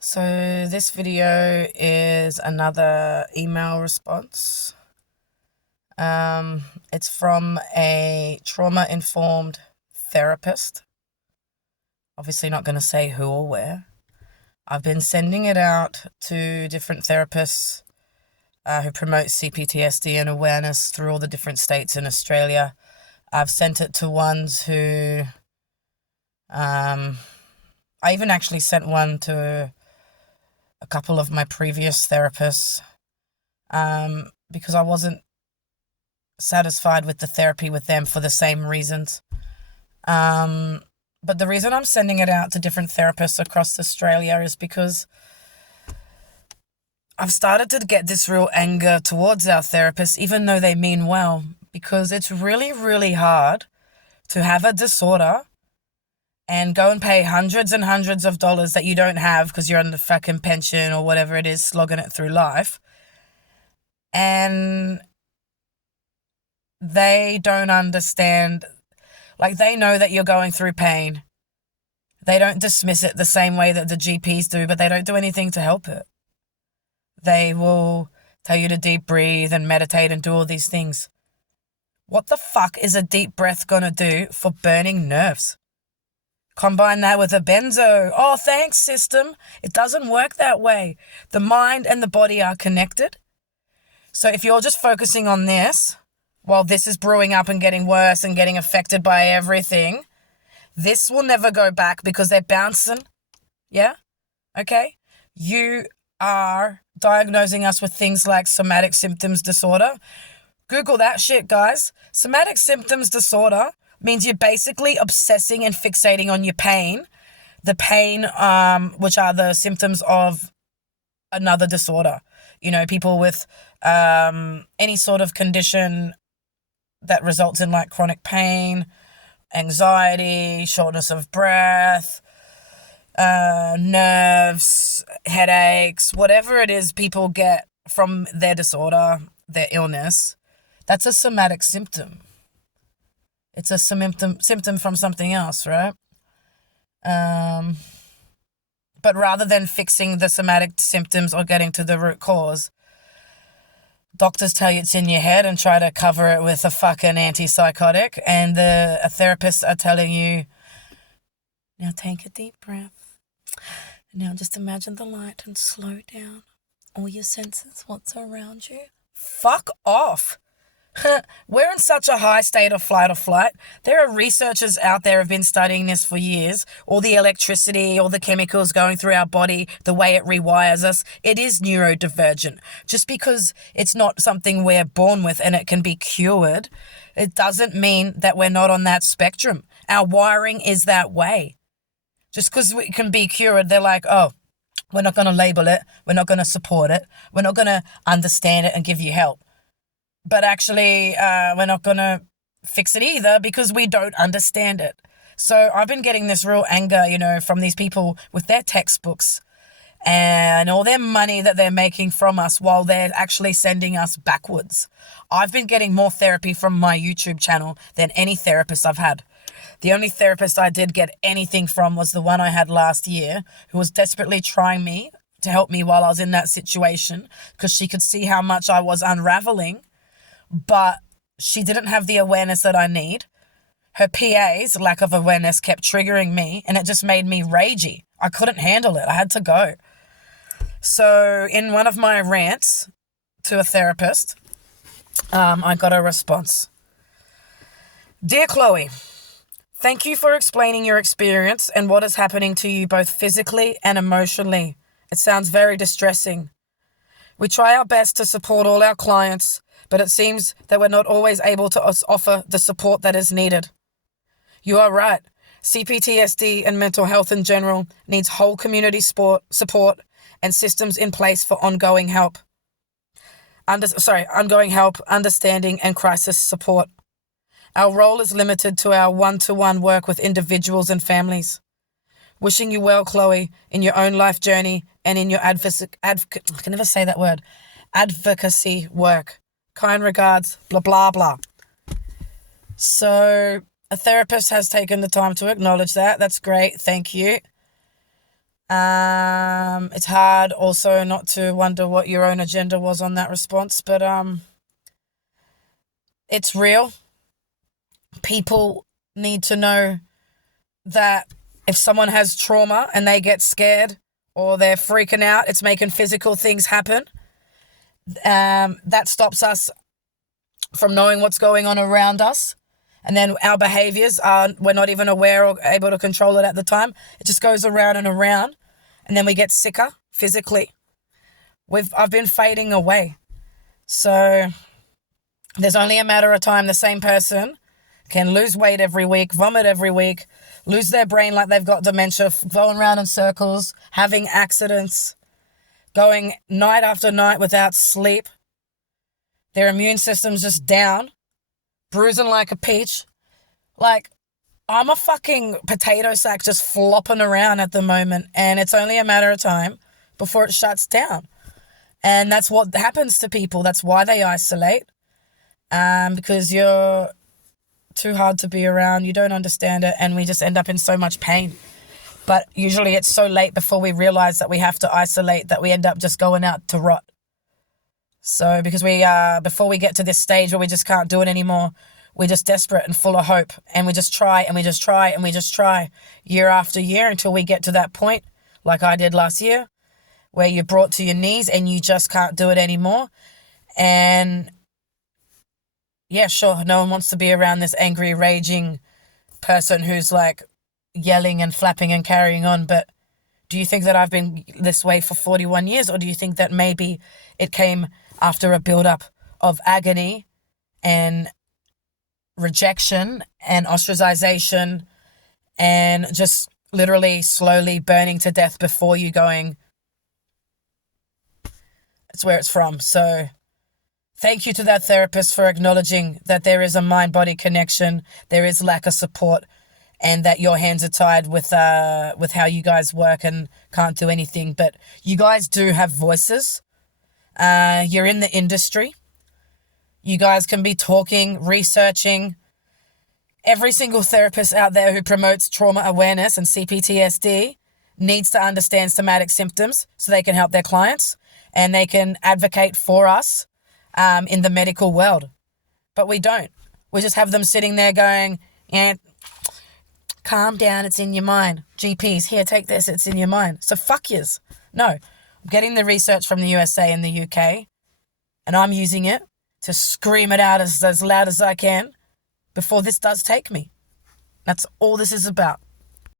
So this video is another email response. It's from a trauma-informed therapist. Obviously not going to say who or where. I've been sending it out to different therapists who promote CPTSD and awareness through all the different states in Australia. I've sent it to ones who... I even actually sent one to a couple of my previous therapists because I wasn't satisfied with the therapy with them for the same reasons. But the reason I'm sending it out to different therapists across Australia is because I've started to get this real anger towards our therapists, even though they mean well, because it's really, really hard to have a disorder and go and pay hundreds and hundreds of dollars that you don't have because you're on the fucking pension or whatever it is, slogging it through life. And they don't understand. Like, they know that you're going through pain. They don't dismiss it the same way that the GPs do, but they don't do anything to help it. They will tell you to deep breathe and meditate and do all these things. What the fuck is a deep breath gonna do for burning nerves? Combine that with a benzo. Oh, thanks, system. It doesn't work that way. The mind and the body are connected. So if you're just focusing on this, while this is brewing up and getting worse and getting affected by everything, this will never go back because they're bouncing. Yeah? Okay? You are diagnosing us with things like somatic symptoms disorder. Google that shit, guys. Somatic symptoms disorder means you're basically obsessing and fixating on your pain. The pain, which are the symptoms of another disorder. You know, people with any sort of condition that results in like chronic pain, anxiety, shortness of breath, nerves, headaches, whatever it is people get from their disorder, their illness, that's a somatic symptom. It's a symptom from something else, right? But rather than fixing the somatic symptoms or getting to the root cause, doctors tell you it's in your head and try to cover it with a fucking antipsychotic, and the therapists are telling you, now take a deep breath. Now just imagine the light and slow down all your senses, what's around you. Fuck off. We're in such a high state of fight or flight. There are researchers out there who have been studying this for years. All the electricity, all the chemicals going through our body, the way it rewires us, it is neurodivergent. Just because it's not something we're born with and it can be cured, it doesn't mean that we're not on that spectrum. Our wiring is that way. Just because it can be cured, they're like, oh, we're not going to label it. We're not going to support it. We're not going to understand it and give you help. But actually, we're not going to fix it either because we don't understand it. So I've been getting this real anger, from these people with their textbooks and all their money that they're making from us while they're actually sending us backwards. I've been getting more therapy from my YouTube channel than any therapist I've had. The only therapist I did get anything from was the one I had last year, who was desperately trying to help me while I was in that situation because she could see how much I was unraveling. But she didn't have the awareness that I need. Her PA's lack of awareness kept triggering me, and it just made me ragey. I couldn't handle it. I had to go. So in one of my rants to a therapist, I got a response. Dear Chloe, thank you for explaining your experience and what is happening to you both physically and emotionally. It sounds very distressing. We try our best to support all our clients, but it seems that we're not always able to offer the support that is needed. You are right. CPTSD and mental health in general needs whole community support and systems in place for ongoing help. Ongoing help, understanding, and crisis support. Our role is limited to our one-to-one work with individuals and families. Wishing you well, Chloe, in your own life journey and in your advocacy work. Kind regards, blah, blah, blah. So a therapist has taken the time to acknowledge that. That's great. Thank you. It's hard also not to wonder what your own agenda was on that response, but it's real. People need to know that if someone has trauma and they get scared or they're freaking out, it's making physical things happen. That stops us from knowing what's going on around us. And then our behaviors we're not even aware or able to control it at the time. It just goes around and around. And then we get sicker physically. I've been fading away. So there's only a matter of time the same person can lose weight every week, vomit every week, lose their brain like they've got dementia, going around in circles, having accidents, going night after night without sleep, their immune system's just down, bruising like a peach. Like, I'm a fucking potato sack just flopping around at the moment, and it's only a matter of time before it shuts down. And that's what happens to people. That's why they isolate, because you're too hard to be around. You don't understand it, and we just end up in so much pain. But usually it's so late before we realize that we have to isolate that we end up just going out to rot. So because before we get to this stage where we just can't do it anymore, we're just desperate and full of hope, and we just try and we just try and we just try year after year until we get to that point, like I did last year, where you're brought to your knees and you just can't do it anymore. And yeah, sure, no one wants to be around this angry, raging person who's like yelling and flapping and carrying on. But do you think that I've been this way for 41 years? Or do you think that maybe it came after a build-up of agony and rejection and ostracization and just literally slowly burning to death before you going, it's where it's from. So thank you to that therapist for acknowledging that there is a mind-body connection, there is lack of support, and that your hands are tied with how you guys work and can't do anything. But you guys do have voices. You're in the industry. You guys can be talking, researching. Every single therapist out there who promotes trauma awareness and CPTSD needs to understand somatic symptoms so they can help their clients and they can advocate for us in the medical world. But we don't. We just have them sitting there going, yeah, calm down, it's in your mind. GPs, here, take this, it's in your mind. So fuck yous. No, I'm getting the research from the USA and the UK, and I'm using it to scream it out as loud as I can before this does take me. That's all this is about.